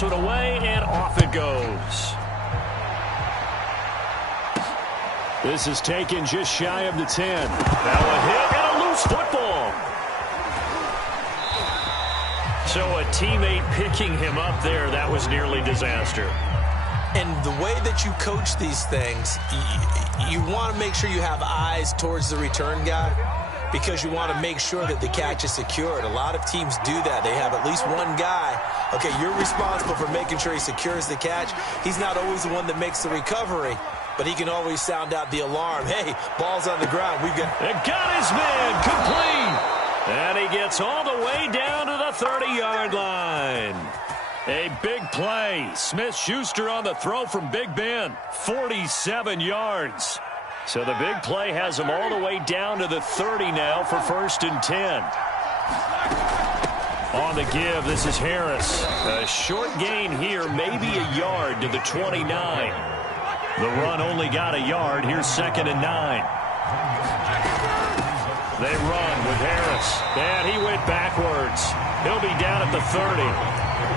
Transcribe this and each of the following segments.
this one away, and off it goes. This is taken just shy of the 10. Now a hit and a loose football. So a teammate picking him up there, that was nearly disaster. And the way that you coach these things, you want to make sure you have eyes towards the return guy because you want to make sure that the catch is secured. A lot of teams do that. They have at least one guy. Okay, you're responsible for making sure he secures the catch. He's not always the one that makes the recovery, but he can always sound out the alarm. Hey, ball's on the ground. It got his man complete. And he gets all the way down to the 30-yard line. A big play. Smith-Schuster on the throw from Big Ben. 47 yards. So the big play has him all the way down to the 30 now for 1st and 10. On the give, this is Harris. A short gain here, maybe a yard to the 29. The run only got a yard. Here's 2nd and 9. They run with Harris. And he went backwards. He'll be down at the 30.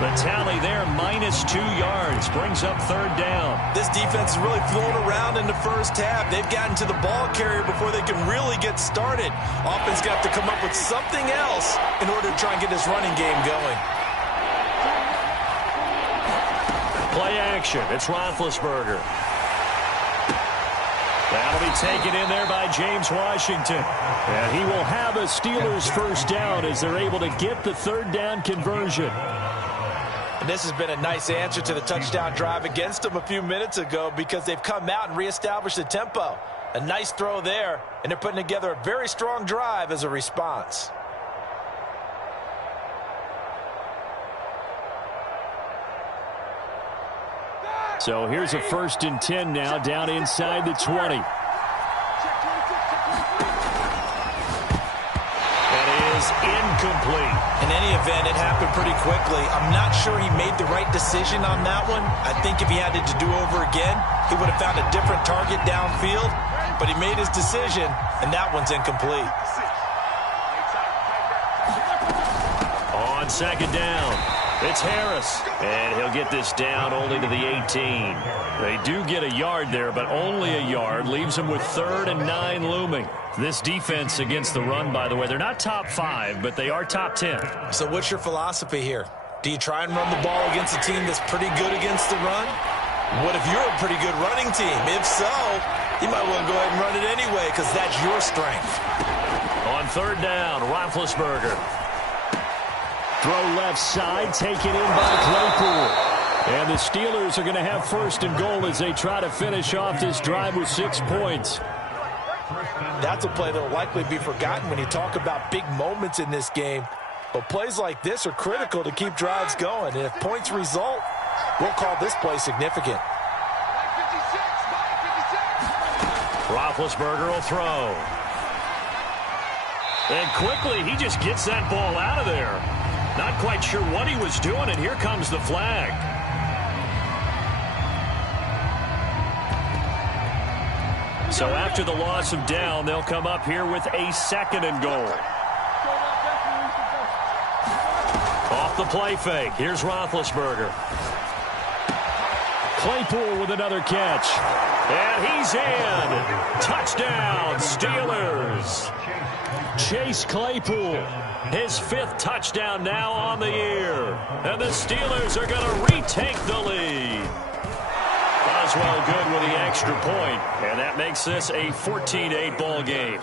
The tally there, -2 yards, brings up 3rd down. This defense has really flown around in the first half. They've gotten to the ball carrier before they can really get started. Offense got to come up with something else in order to try and get this running game going. Play action. It's Roethlisberger. That'll be taken in there by James Washington. And he will have a Steelers 1st down as they're able to get the 3rd down conversion. And this has been a nice answer to the touchdown drive against them a few minutes ago because they've come out and reestablished the tempo. A nice throw there, and they're putting together a very strong drive as a response. So here's a 1st and 10 now down inside the 20. That is incomplete. In any event, it happened pretty quickly. I'm not sure he made the right decision on that one. I think if he had it to do over again, he would have found a different target downfield. But he made his decision, and that one's incomplete. On 2nd down, it's Harris. And he'll get this down only to the 18. They do get a yard there, but only a yard. Leaves them with 3rd and 9 looming. This defense against the run, by the way, they're not top 5, but they are top 10. So what's your philosophy here? Do you try and run the ball against a team that's pretty good against the run? What if you're a pretty good running team? If so, you might want to go ahead and run it anyway because that's your strength. On 3rd down, Roethlisberger. Throw left side, taken in by Claypool. And the Steelers are going to have 1st and goal as they try to finish off this drive with 6 points. That's a play that will likely be forgotten when you talk about big moments in this game. But plays like this are critical to keep drives going. And if points result, we'll call this play significant. Roethlisberger will throw. And quickly, he just gets that ball out of there. Not quite sure what he was doing, and here comes the flag. So after the loss of down, they'll come up here with a 2nd and goal. Off the play fake, here's Roethlisberger. Claypool with another catch. And he's in. Touchdown, Steelers. Chase Claypool, his 5th touchdown now on the year. And the Steelers are going to retake the lead. Boswell good with the extra point, and that makes this a 14-8 ball game.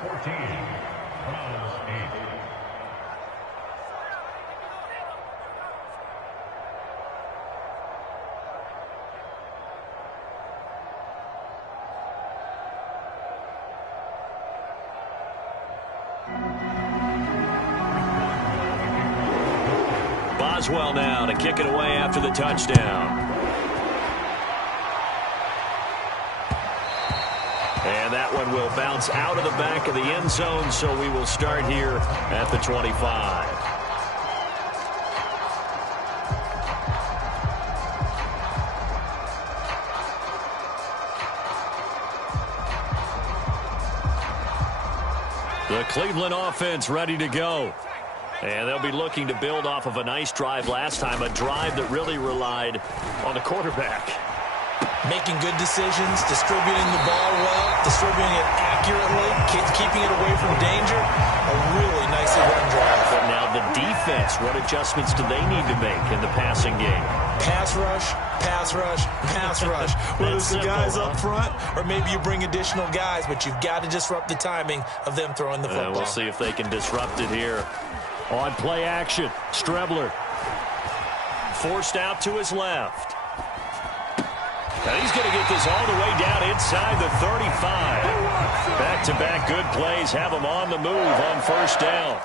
Boswell now to kick it away after the touchdown. And that one will bounce out of the back of the end zone, so we will start here at the 25. The Cleveland offense ready to go. And they'll be looking to build off of a nice drive last time, a drive that really relied on the quarterback. Making good decisions, distributing the ball well, distributing it accurately, keeping it away from danger. A really nicely run drive. But now the defense, what adjustments do they need to make in the passing game? Pass rush, pass rush, pass rush. Whether it's the guys up front or maybe you bring additional guys, but you've got to disrupt the timing of them throwing the football. We'll see if they can disrupt it here. On play action, Strebler. Forced out to his left. Now he's going to get this all the way down inside the 35. Back-to-back good plays have him on the move on first down.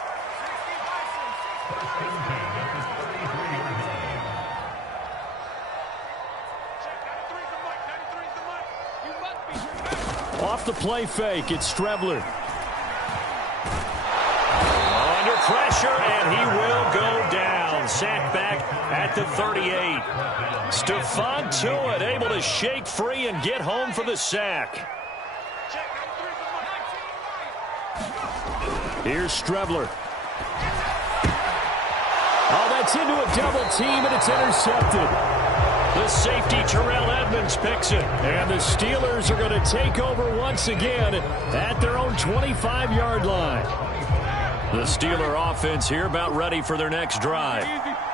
Off the play fake, it's Strebler. Under pressure, and he will go down. Sacked back at the 38. Stephon Tuitt able to shake free and get home for the sack. Here's Strebler. Oh, that's into a double team, and it's intercepted. The safety, Terrell Edmonds, picks it. And the Steelers are going to take over once again at their own 25-yard line. The Steeler offense here about ready for their next drive.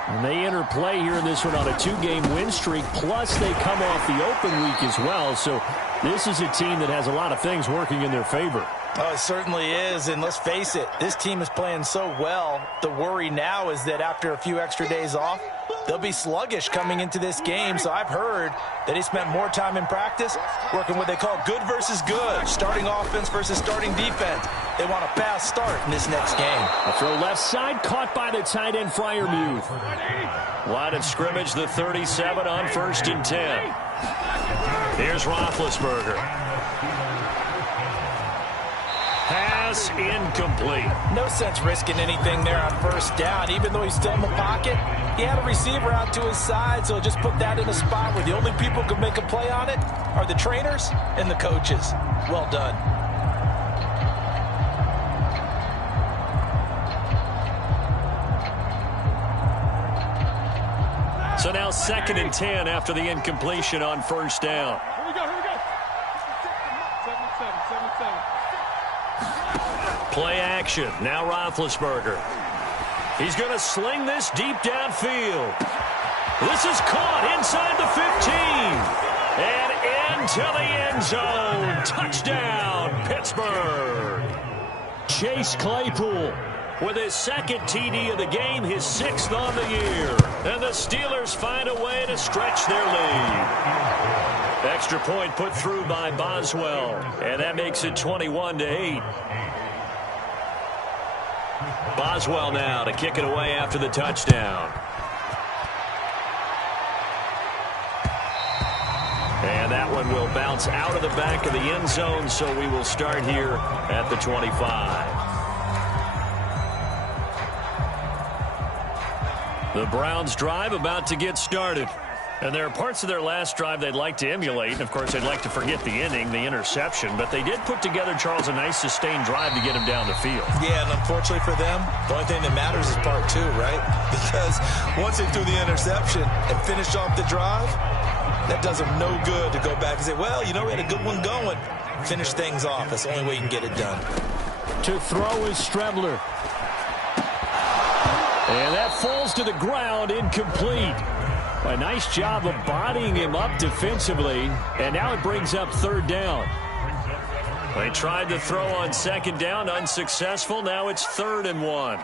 And they enter play here in this one on a 2-game win streak, plus they come off the open week as well. So this is a team that has a lot of things working in their favor. Oh, it certainly is, and let's face it, this team is playing so well. The worry now is that after a few extra days off, they'll be sluggish coming into this game. So I've heard that he spent more time in practice working what they call good versus good, starting offense versus starting defense. They want a fast start in this next game. A throw left side, caught by the tight end, Freiermuth. Line of scrimmage, the 37 on 1st and 10. Here's Roethlisberger. Pass incomplete. No sense risking anything there on first down. Even though he's still in the pocket, he had a receiver out to his side, so just put that in a spot where the only people who can make a play on it are the trainers and the coaches. Well done. So now 2nd and 10 after the incompletion on first down. Here we go. 7-7. Play action. Now Roethlisberger. He's going to sling this deep downfield. This is caught inside the 15. And into the end zone. Touchdown, Pittsburgh. Chase Claypool with his 2nd TD of the game, his 6th on the year. And the Steelers find a way to stretch their lead. Extra point put through by Boswell. And that makes it 21-8. Boswell now to kick it away after the touchdown. And that one will bounce out of the back of the end zone, so we will start here at the 25. The Browns drive about to get started. And there are parts of their last drive they'd like to emulate. And, of course, they'd like to forget the inning, the interception. But they did put together, Charles, a nice sustained drive to get him down the field. Yeah, and unfortunately for them, the only thing that matters is part 2, right? Because once they threw the interception and finished off the drive, that does them no good to go back and say, well, you know, we had a good one going. Finish things off. That's the only way you can get it done. To throw is Strebler. And that falls to the ground, incomplete. A nice job of bodying him up defensively, and now it brings up 3rd down. They tried to throw on 2nd down, unsuccessful. Now it's 3rd and 1.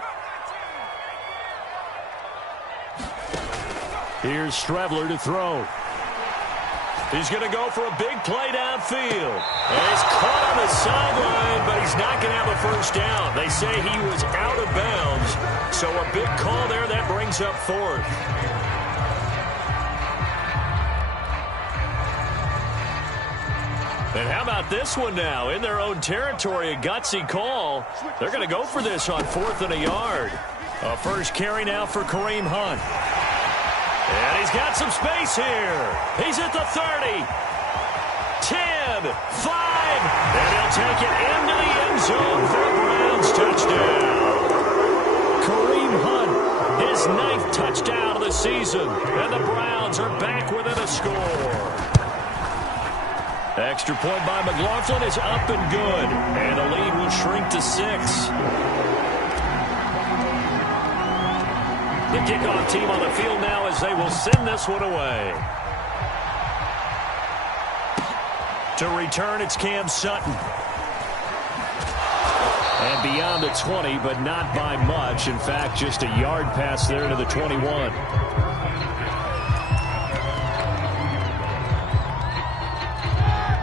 Here's Strebler to throw. He's going to go for a big play downfield. And he's caught on the sideline, but he's not going to have a first down. They say he was out of bounds, so a big call there. That brings up 4th. And how about this one now? In their own territory, a gutsy call. They're going to go for this on 4th and a yard. A first carry now for Kareem Hunt. And he's got some space here. He's at the 30. 10, 5. And he'll take it into the end zone for a Browns touchdown. Kareem Kareem Hunt, his 9th touchdown of the season. And the Browns are back within a score. Extra point by McLaughlin is up and good. And the lead will shrink to 6. The kickoff team on the field now as they will send this one away. To return, it's Cam Sutton. And beyond the 20, but not by much. In fact, just a yard pass there to the 21.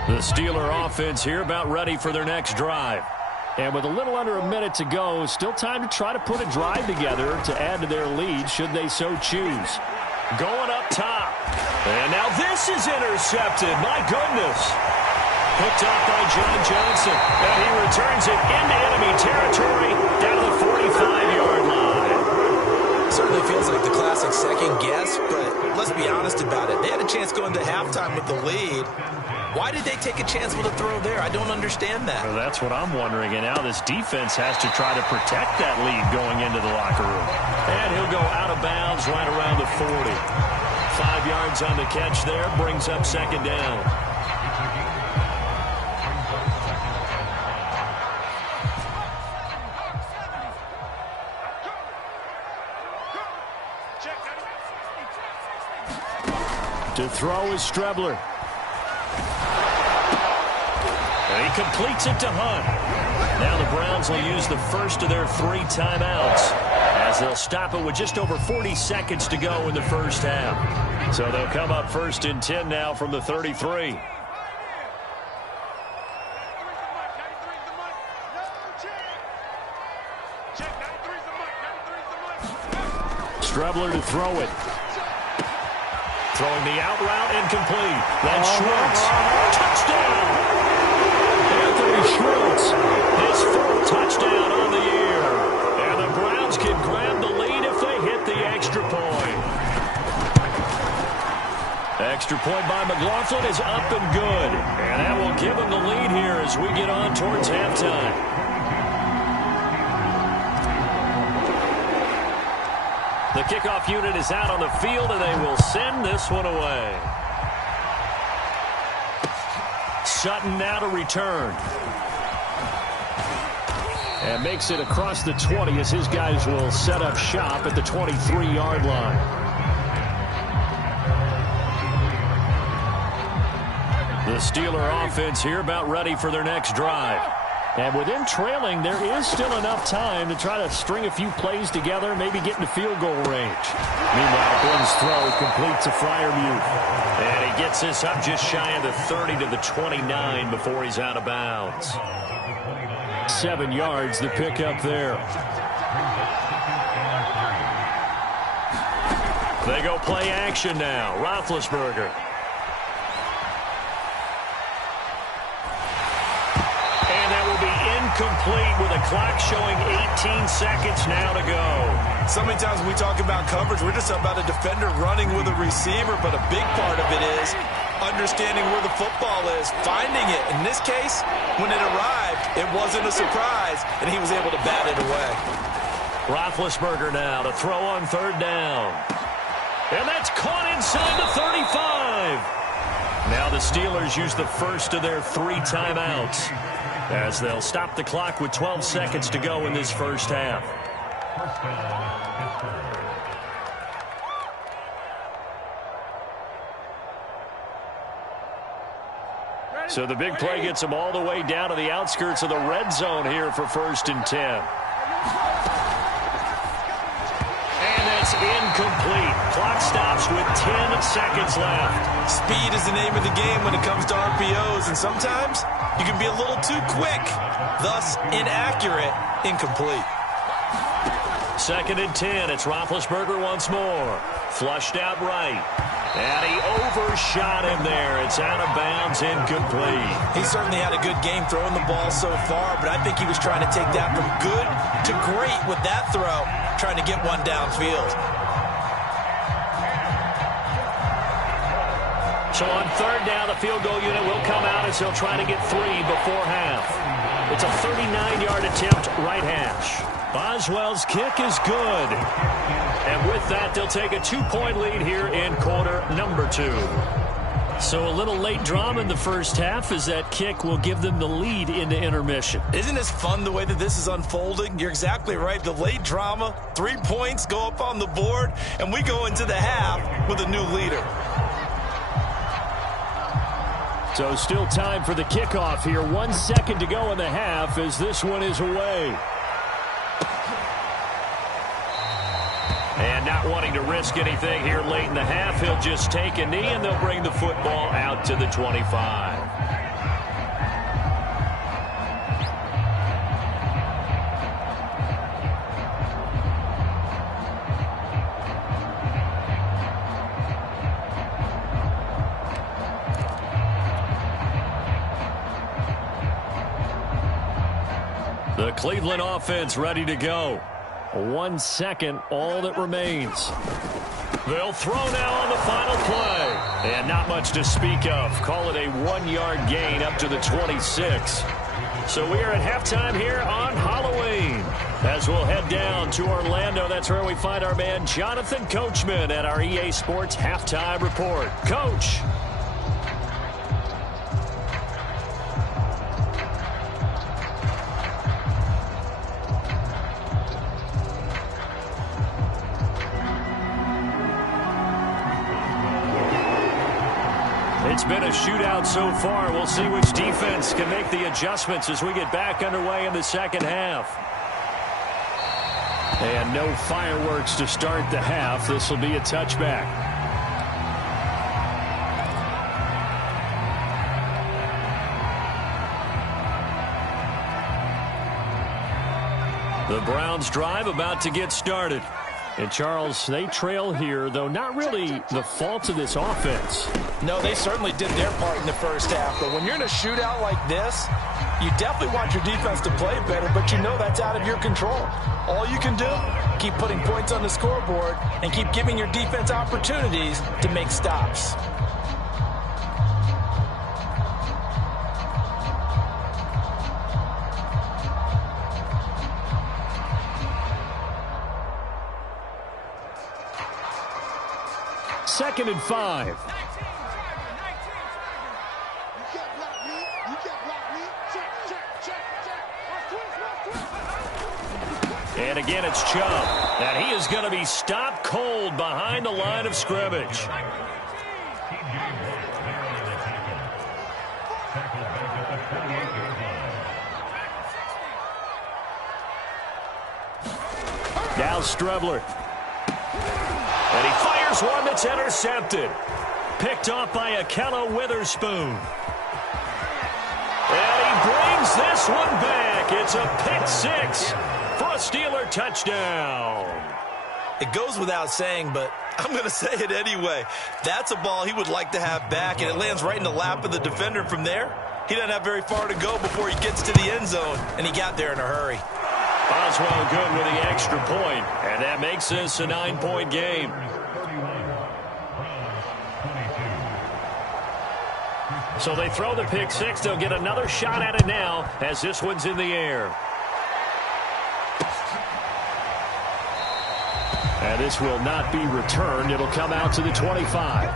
The Steeler offense here about ready for their next drive. And with a little under a minute to go, still time to try to put a drive together to add to their lead should they so choose. Going up top. And now this is intercepted. My goodness. Picked up by John Johnson. And he returns it into enemy territory down to the 45-yard line. Certainly feels like the classic second guess, but let's be honest about it. They had a chance going to halftime with the lead. Why did they take a chance with a throw there? I don't understand that. Well, that's what I'm wondering. And now this defense has to try to protect that lead going into the locker room. And he'll go out of bounds right around the 40. 5 yards on the catch there. Brings up second down. To throw is Strebler. And he completes it to Hunt. Now the Browns will use the first of their 3 timeouts as they'll stop it with just over 40 seconds to go in the first half. So they'll come up first and 10 now from the 33. Strebler to throw it. Throwing the out route incomplete. That's Schwartz. Touchdown! Anthony Schwartz, his 4th touchdown on the year. And the Browns can grab the lead if they hit the extra point. Extra point by McLaughlin is up and good. And that will give them the lead here as we get on towards halftime. The kickoff unit is out on the field, and they will send this one away. Sutton now to return. And makes it across the 20 as his guys will set up shop at the 23-yard line. The Steeler offense here about ready for their next drive. And with them trailing, there is still enough time to try to string a few plays together, maybe get into field goal range. Meanwhile, Glenn's throw complete to Freiermuth. And he gets this up just shy of the 30 to the 29 before he's out of bounds. 7 yards, the pickup there. They go play action now. Roethlisberger. Complete with a clock showing 18 seconds now to go. So many times when we talk about coverage, we're just about a defender running with a receiver, but a big part of it is understanding where the football is, finding it. In this case, when it arrived, it wasn't a surprise, and he was able to bat it away. Roethlisberger now to throw on 3rd down. And that's caught inside the 35. Now the Steelers use the first of their 3 timeouts, as they'll stop the clock with 12 seconds to go in this first half. So the big play gets them all the way down to the outskirts of the red zone here for 1st and 10. And that's incomplete. Clock stops with 10 seconds left. Speed is the name of the game when it comes to RPOs, and sometimes you can be a little too quick, thus inaccurate, incomplete. 2nd and 10. It's Roethlisberger once more. Flushed out right. And he overshot him there. It's out of bounds, incomplete. He certainly had a good game throwing the ball so far, but I think he was trying to take that from good to great with that throw, trying to get one downfield. So on 3rd down, the field goal unit will come out as he'll try to get 3 before half. It's a 39-yard attempt, right hash. Boswell's kick is good. And with that, they'll take a 2-point lead here in quarter number 2. So a little late drama in the first half as that kick will give them the lead into intermission. Isn't this fun the way that this is unfolding? You're exactly right. The late drama, 3 points go up on the board, and we go into the half with a new leader. So still time for the kickoff here. 1 second to go in the half as this one is away. And not wanting to risk anything here late in the half, he'll just take a knee and they'll bring the football out to the 25. The Cleveland offense ready to go. 1 second, all that remains. They'll throw now on the final play. And not much to speak of. Call it a 1-yard gain up to the 26. So we are at halftime here on Halloween. As we'll head down to Orlando, that's where we find our man Jonathan Coachman at our EA Sports Halftime Report. Coach. It's been a shootout so far. We'll see which defense can make the adjustments as we get back underway in the second half. And no fireworks to start the half. This will be a touchback. The Browns drive about to get started. And, Charles, they trail here, though not really the fault of this offense. No, they certainly did their part in the first half. But when you're in a shootout like this, you definitely want your defense to play better, but you know that's out of your control. All you can do, keep putting points on the scoreboard and keep giving your defense opportunities to make stops. Second and 5. And again, it's Chubb. And he is going to be stopped cold behind the line of scrimmage. Now Strebler. And he fires one that's intercepted. Picked off by Akello Witherspoon. And he brings this one back. It's a pick six for a Steeler touchdown. It goes without saying, but I'm going to say it anyway. That's a ball he would like to have back, and it lands right in the lap of the defender from there. He doesn't have very far to go before he gets to the end zone, and he got there in a hurry. Boswell good with the extra point, and that makes this a 9-point game. So they throw the pick six. They'll get another shot at it now as this one's in the air. And this will not be returned. It'll come out to the 25.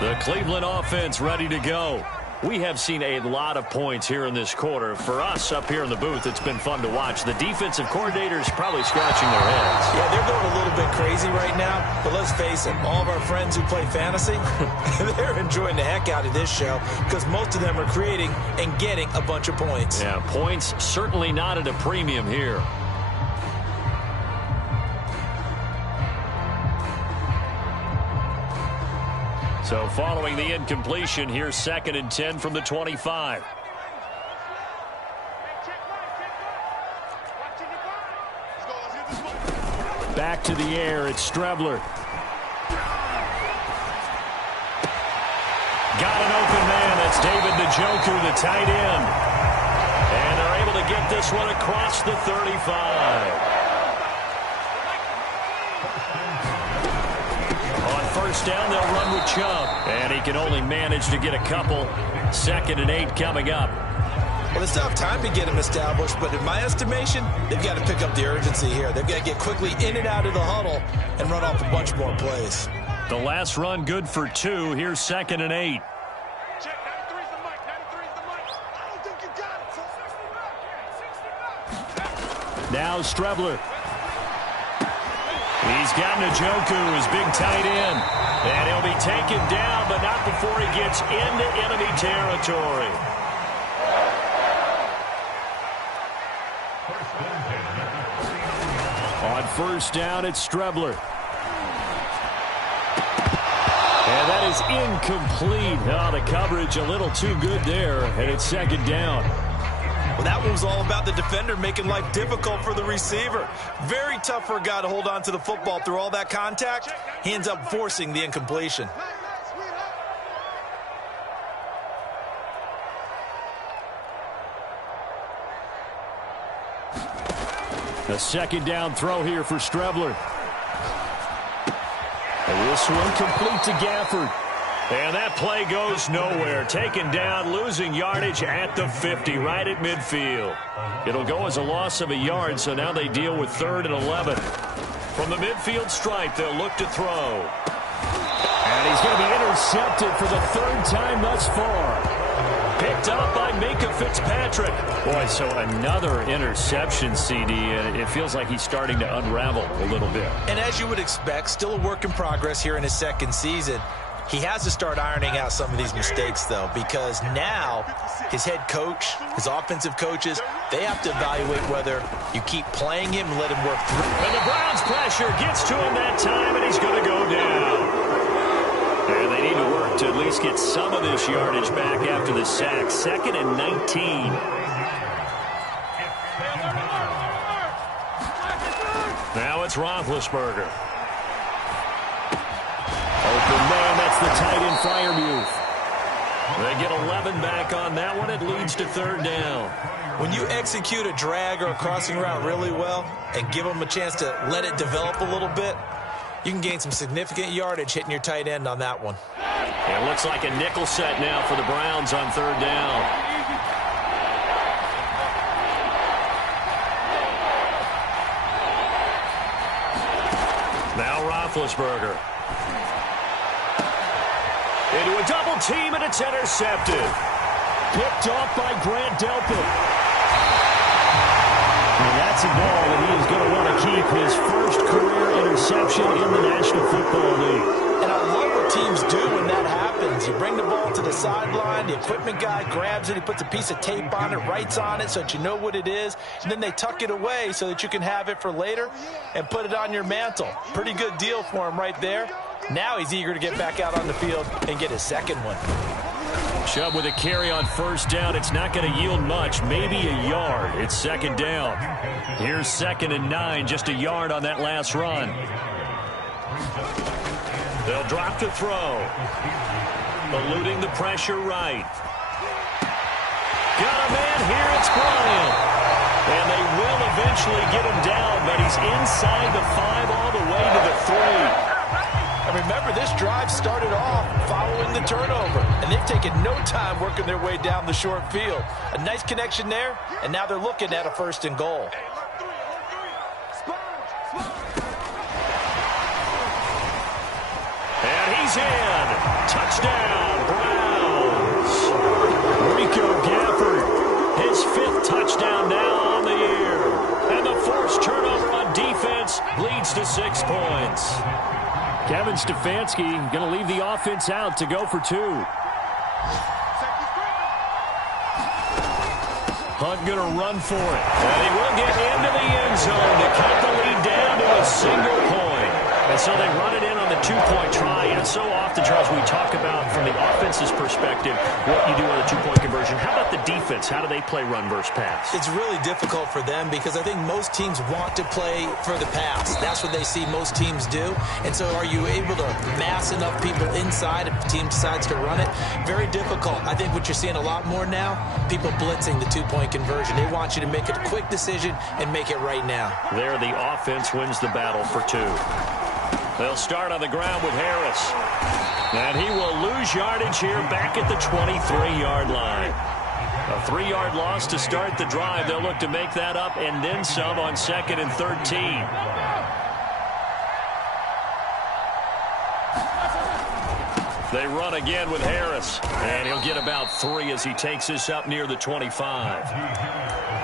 The Cleveland offense ready to go. We have seen a lot of points here in this quarter. For us up here in the booth, it's been fun to watch. The defensive coordinators probably scratching their heads. Yeah, they're going a little bit crazy right now. But let's face it, all of our friends who play fantasy, they're enjoying the heck out of this show because most of them are creating and getting a bunch of points. Yeah, points certainly not at a premium here. So following the incompletion, here's 2nd and 10 from the 25. Back to the air, it's Strebler. Got an open man. That's David Njoku, the tight end. And they're able to get this one across the 35. On first down, they'll run with Chubb. And he can only manage to get a couple. 2nd and 8 coming up. Well, they still have time to get him established, but in my estimation, they've got to pick up the urgency here. They've got to get quickly in and out of the huddle and run off a bunch more plays. The last run good for 2. Here's 2nd and 8. Check, 93's the mic. 93's the mic. I don't think you got it. Now Strebler. He's got Njoku, his big tight end. And he'll be taken down, but not before he gets into enemy territory. On first down, it's Strebler. And that is incomplete. Oh, the coverage a little too good there, and it's 2nd down. Well, that one was all about the defender making life difficult for the receiver. Very tough for a guy to hold on to the football through all that contact. He ends up forcing the incompletion. A 2nd down throw here for Strebler. And this one complete to Gafford. And that play goes nowhere. Taken down, losing yardage at the 50, right at midfield. It'll go as a loss of a yard, so now they deal with 3rd and 11. From the midfield stripe, they'll look to throw. And he's going to be intercepted for the 3rd time thus far. Picked up by Minka Fitzpatrick. Boy, so another interception, CD, and it feels like he's starting to unravel a little bit. And as you would expect, still a work in progress here in his 2nd season. He has to start ironing out some of these mistakes, though, because now his head coach, his offensive coaches, they have to evaluate whether you keep playing him and let him work through. And the Browns' pressure gets to him that time, and he's going to go down. And they need to work to at least get some of this yardage back after the sack. 2nd and 19. Now it's Roethlisberger. Open man, that's the tight end Freiermuth. They get 11 back on that one. It leads to 3rd down. When you execute a drag or a crossing route really well and give them a chance to let it develop a little bit, you can gain some significant yardage hitting your tight end on that one. It looks like a nickel set now for the Browns on 3rd down. Now Roethlisberger. Into a double team, and it's intercepted. Picked off by Grant Delpit. And that's a ball that he is going to want to keep, his first career interception in the National Football League. And I love what teams do when that happens. You bring the ball to the sideline, the equipment guy grabs it, he puts a piece of tape on it, writes on it so that you know what it is, and then they tuck it away so that you can have it for later and put it on your mantle. Pretty good deal for him right there. Now he's eager to get back out on the field and get his 2nd one. Chubb with a carry on first down. It's not going to yield much, maybe a yard. It's 2nd down. Here's 2nd and 9, just a yard on that last run. They'll drop to throw. Eluding the pressure right. Got a man here, it's Bryant. And they will eventually get him down, but he's inside the 5 all the way to the 3. And remember, this drive started off following the turnover, and they've taken no time working their way down the short field. A nice connection there, and now they're looking at a 1st and goal. And he's in. Touchdown, Browns. Rico Gafford, his 5th touchdown now on the year. And the forced turnover on defense leads to 6 points. Kevin Stefanski going to leave the offense out to go for 2. Hunt going to run for it. And he will get into the end zone to cut the lead down to a single point. And so they run it in on on the two-point try. And so often, Charles, we talk about, from the offense's perspective, what you do on the two-point conversion. How about the defense? How do they play run versus pass? It's really difficult for them because I think most teams want to play for the pass. That's what they see most teams do. And so are you able to mass enough people inside if the team decides to run it? Very difficult. I think what you're seeing a lot more now, people blitzing the two-point conversion. They want you to make a quick decision and make it right now. There, the offense wins the battle for two. They'll start on the ground with Harris. And he will lose yardage here back at the 23-yard line. A 3-yard loss to start the drive. They'll look to make that up and then some on 2nd and 13. They run again with Harris. And he'll get about 3 as he takes this up near the 25.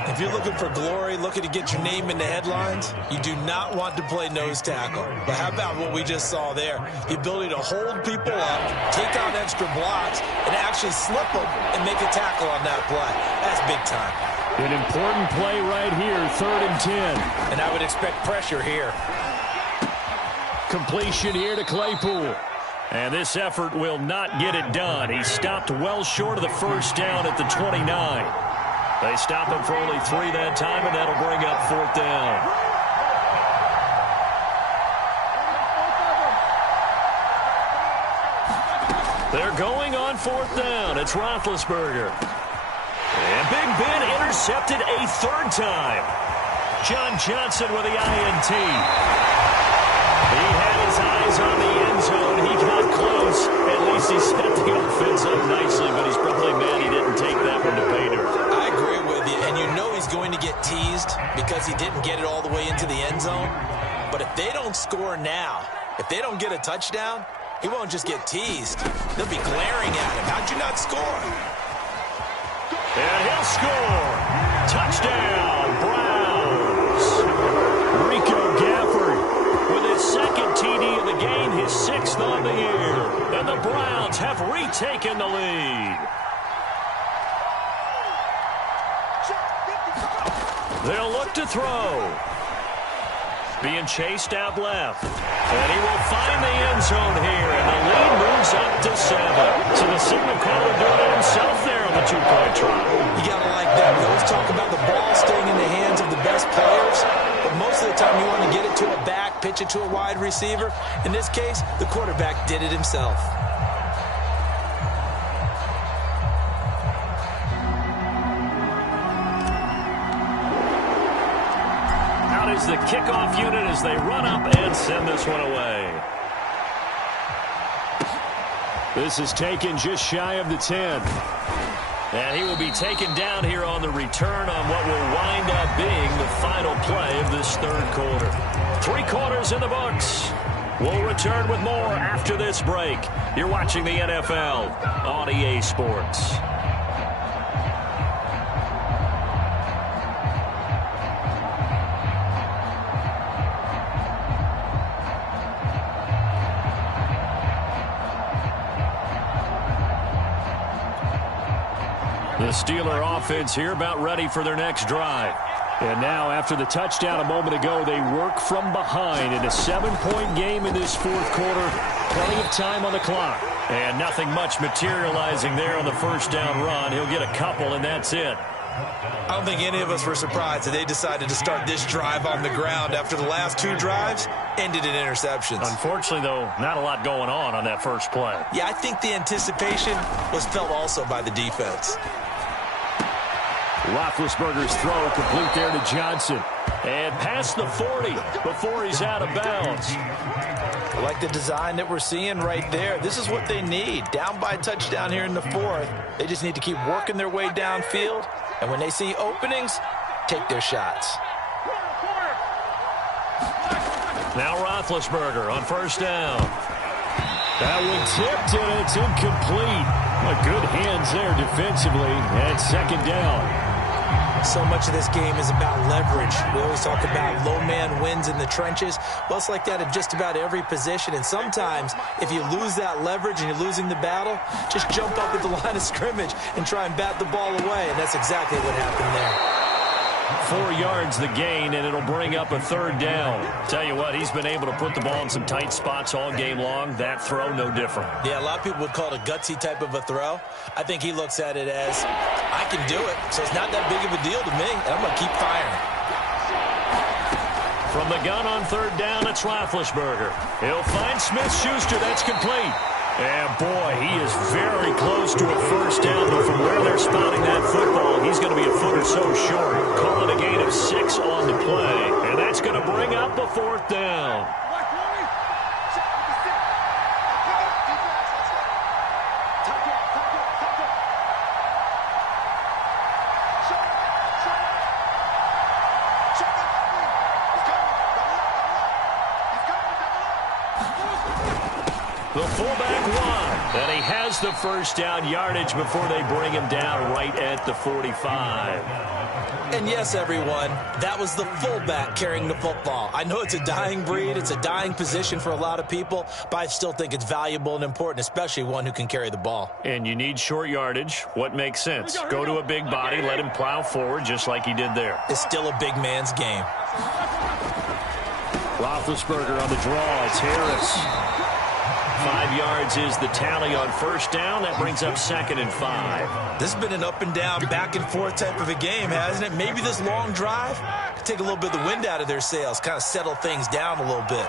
If you're looking for glory, looking to get your name in the headlines, you do not want to play nose tackle. But how about what we just saw there? The ability to hold people up, take out extra blocks, and actually slip them and make a tackle on that play. That's big time. An important play right here, 3rd and 10. And I would expect pressure here. Completion here to Claypool. And this effort will not get it done. He stopped well short of the first down at the 29. They stop him for only 3 that time, and that'll bring up 4th down. They're going on 4th down. It's Roethlisberger. And Big Ben intercepted a 3rd time. John Johnson with the INT. He had his eyes on the end zone. He got close. At least he set the offense up nicely, but he's probably mad he didn't take that one to pay dirt. I agree with you, and you know he's going to get teased because he didn't get it all the way into the end zone. But if they don't score now, if they don't get a touchdown, he won't just get teased. They'll be glaring at him. How'd you not score? And he'll score. Touchdown, Browns. Rico Gafford with his 2nd TD of the game, his 6th on the year. And the Browns have retaken the lead. They'll look to throw. Being chased out left. And he will find the end zone here. And the lead moves up to 7. So the signal caller doing it himself there on the two-point try. You got to like that. We always talk about the ball staying in the hands of the best players. But most of the time you want to get it to a back, pitch it to a wide receiver. In this case, the quarterback did it himself. Is the kickoff unit as they run up and send this one away. This is taken just shy of the 10. And he will be taken down here on the return on what will wind up being the final play of this 3rd quarter. 3 quarters in the books. We'll return with more after this break. You're watching the NFL on EA Sports. The Steeler offense here about ready for their next drive. And now after the touchdown a moment ago, they work from behind in a 7-point game in this 4th quarter. Plenty of time on the clock. And nothing much materializing there on the first down run. He'll get a couple and that's it. I don't think any of us were surprised that they decided to start this drive on the ground after the last 2 drives ended in interceptions. Unfortunately, though, not a lot going on that first play. Yeah, I think the anticipation was felt also by the defense. Roethlisberger's throw complete there to Johnson. And past the 40 before he's out of bounds. I like the design that we're seeing right there. This is what they need. Down by a touchdown here in the 4th. They just need to keep working their way downfield. And when they see openings, take their shots. Now Roethlisberger on first down. That one tipped and it's incomplete. Good hands there defensively. And 2nd down. So much of this game is about leverage. We always talk about low man wins in the trenches. Well, it's like that at just about every position. And sometimes, if you lose that leverage and you're losing the battle, just jump up at the line of scrimmage and try and bat the ball away. And that's exactly what happened there. 4 yards the gain, and it'll bring up a 3rd down. Tell you what, he's been able to put the ball in some tight spots all game long. That throw, no different. Yeah, a lot of people would call it a gutsy type of a throw. I think he looks at it as, I can do it, so it's not that big of a deal to me, and I'm going to keep firing. From the gun on 3rd down, it's Roethlisberger. He'll find Smith-Schuster. That's complete. And, boy, he is very close to a 1st down, but from where they're spotting that football, he's going to be a foot or so short. Call it a gain of 6 on the play, and that's going to bring up a 4th down. The fullback won, and he has the 1st down yardage before they bring him down right at the 45. And yes, everyone, that was the fullback carrying the football. I know it's a dying breed, it's a dying position for a lot of people, but I still think it's valuable and important, especially one who can carry the ball. And you need short yardage. What makes sense? Go to a big body, let him plow forward just like he did there. It's still a big man's game. Roethlisberger on the draw. It's Harris. 5 yards is the tally on 1st down. That brings up 2nd and 5. This has been an up and down, back and forth type of a game, hasn't it? Maybe this long drive could take a little bit of the wind out of their sails, kind of settle things down a little bit.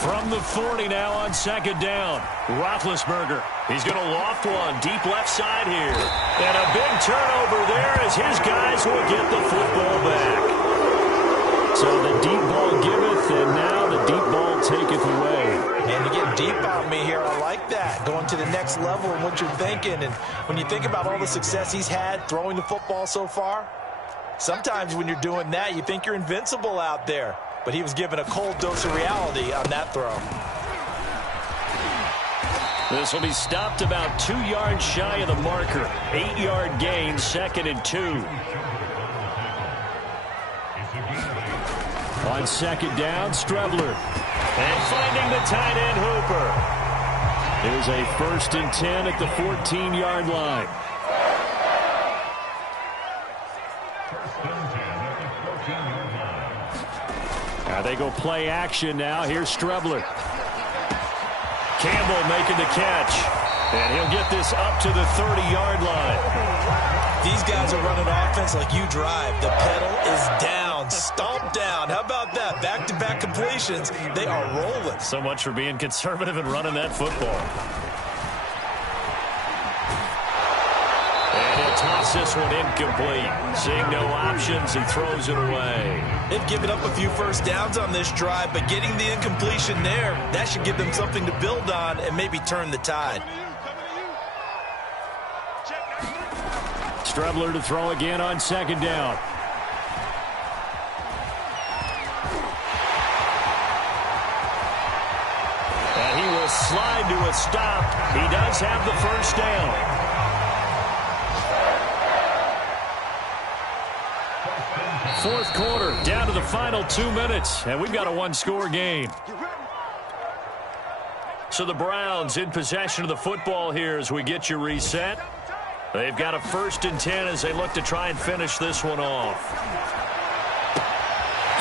From the 40 now on 2nd down. Roethlisberger. He's going to loft one deep left side here. And a big turnover there as his guys will get the football back. So the deep ball giveth, and now the deep ball taketh away. And to get deep on me here, I like that. Going to the next level and what you're thinking. And when you think about all the success he's had throwing the football so far, sometimes when you're doing that, you think you're invincible out there. But he was given a cold dose of reality on that throw. This will be stopped about 2 yards shy of the marker. 8-yard gain, 2nd and 2. On 2nd down, Strebler. And finding the tight end, Hooper. Here's a 1st and 10 at the 14-yard line. Now they go play action now. Here's Strebler. Campbell making the catch. And he'll get this up to the 30-yard line. These guys are running offense like you drive. The pedal is down, stomped down. How about that? Back-to-back completions. They are rolling. So much for being conservative and running that football. And he'll toss this one incomplete. Seeing no options, he throws it away. They've given up a few 1st downs on this drive, but getting the incompletion there, that should give them something to build on and maybe turn the tide. Strebler to throw again on 2nd down. And he will slide to a stop. He does have the 1st down. Fourth quarter, down to the final 2 minutes, and we've got a 1-score game. So the Browns in possession of the football here as we get you reset. They've got a 1st and 10 as they look to try and finish this one off.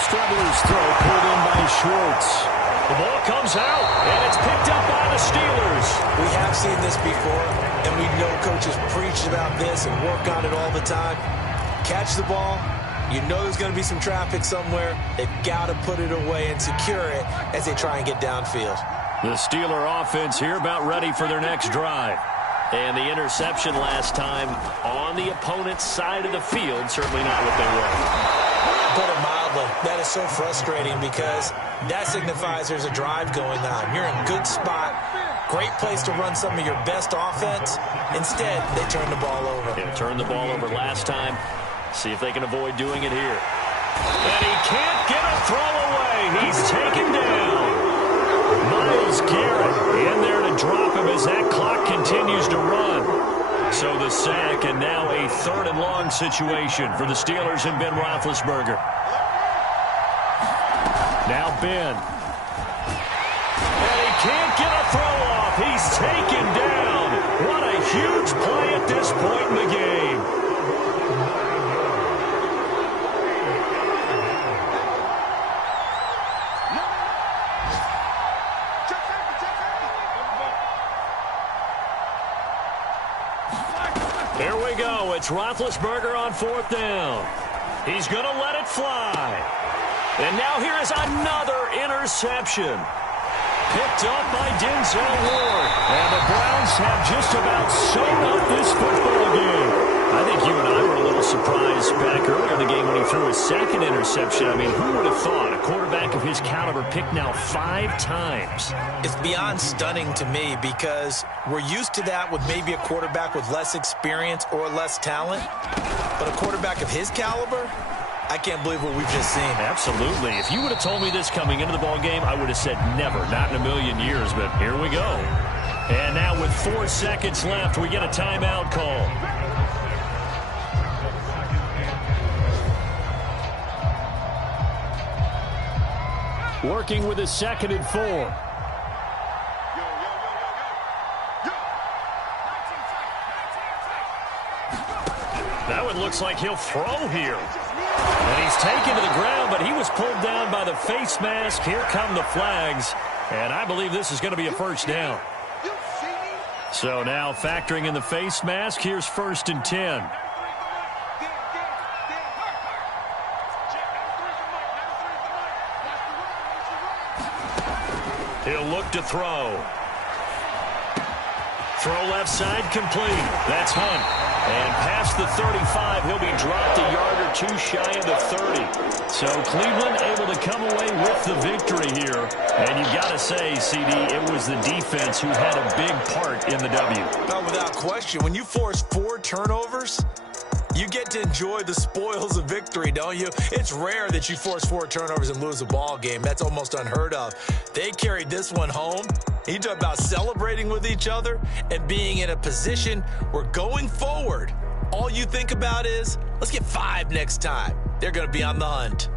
Strebler's throw pulled in by Schwartz. The ball comes out, and it's picked up by the Steelers. We have seen this before, and we know coaches preach about this and work on it all the time. Catch the ball. You know there's going to be some traffic somewhere. They've got to put it away and secure it as they try and get downfield. The Steeler offense here about ready for their next drive. And the interception last time on the opponent's side of the field, certainly not what they want. Put it mildly, that is so frustrating because that signifies there's a drive going on. You're in a good spot, great place to run some of your best offense. Instead, they turn the ball over. Yeah, turned the ball over last time. See if they can avoid doing it here. And he can't get a throw away. He's taken down. Myles Garrett in there to drop him as that clock continues to run. So the sack, and now a 3rd and long situation for the Steelers and Ben Roethlisberger. Now Ben. And he can't get a throw off. He's taken down. What a huge play at this point in the game. Here we go. It's Roethlisberger on 4th down. He's going to let it fly. And now here is another interception. Picked up by Denzel Ward. And the Browns have just about sewn up this football game. I think you and I were a little surprised back earlier in the game when he threw his second interception. I mean, who would have thought a quarterback of his caliber picked now 5 times? It's beyond stunning to me because we're used to that with maybe a quarterback with less experience or less talent. But a quarterback of his caliber, I can't believe what we've just seen. Absolutely. If you would have told me this coming into the ball game, I would have said never, not in a million years. But here we go. And now with 4 seconds left, we get a timeout call. Working with a 2nd and 4. That one looks like he'll throw here. And he's taken to the ground, but he was pulled down by the face mask. Here come the flags. And I believe this is going to be a first down. So now factoring in the face mask, here's 1st and 10. He'll look to throw. Throw left side complete. That's Hunt. And past the 35, he'll be dropped a yard or 2 shy of the 30. So Cleveland able to come away with the victory here. And you've got to say, CD, it was the defense who had a big part in the W. No, without question. When you force 4 turnovers, you get to enjoy the spoils of victory, don't you? It's rare that you force 4 turnovers and lose a ball game. That's almost unheard of. They carried this one home. You talk about celebrating with each other and being in a position where going forward, all you think about is, let's get 5 next time. They're going to be on the hunt.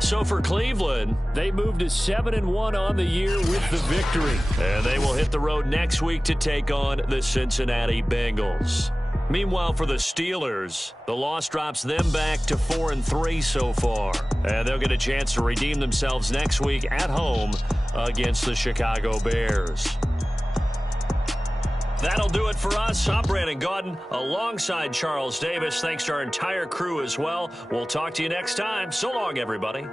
So for Cleveland, they moved to 7-1 on the year with the victory. And they will hit the road next week to take on the Cincinnati Bengals. Meanwhile, for the Steelers, the loss drops them back to 4-3 so far. And they'll get a chance to redeem themselves next week at home against the Chicago Bears. That'll do it for us. I'm Brandon Gaudin alongside Charles Davis. Thanks to our entire crew as well. We'll talk to you next time. So long, everybody.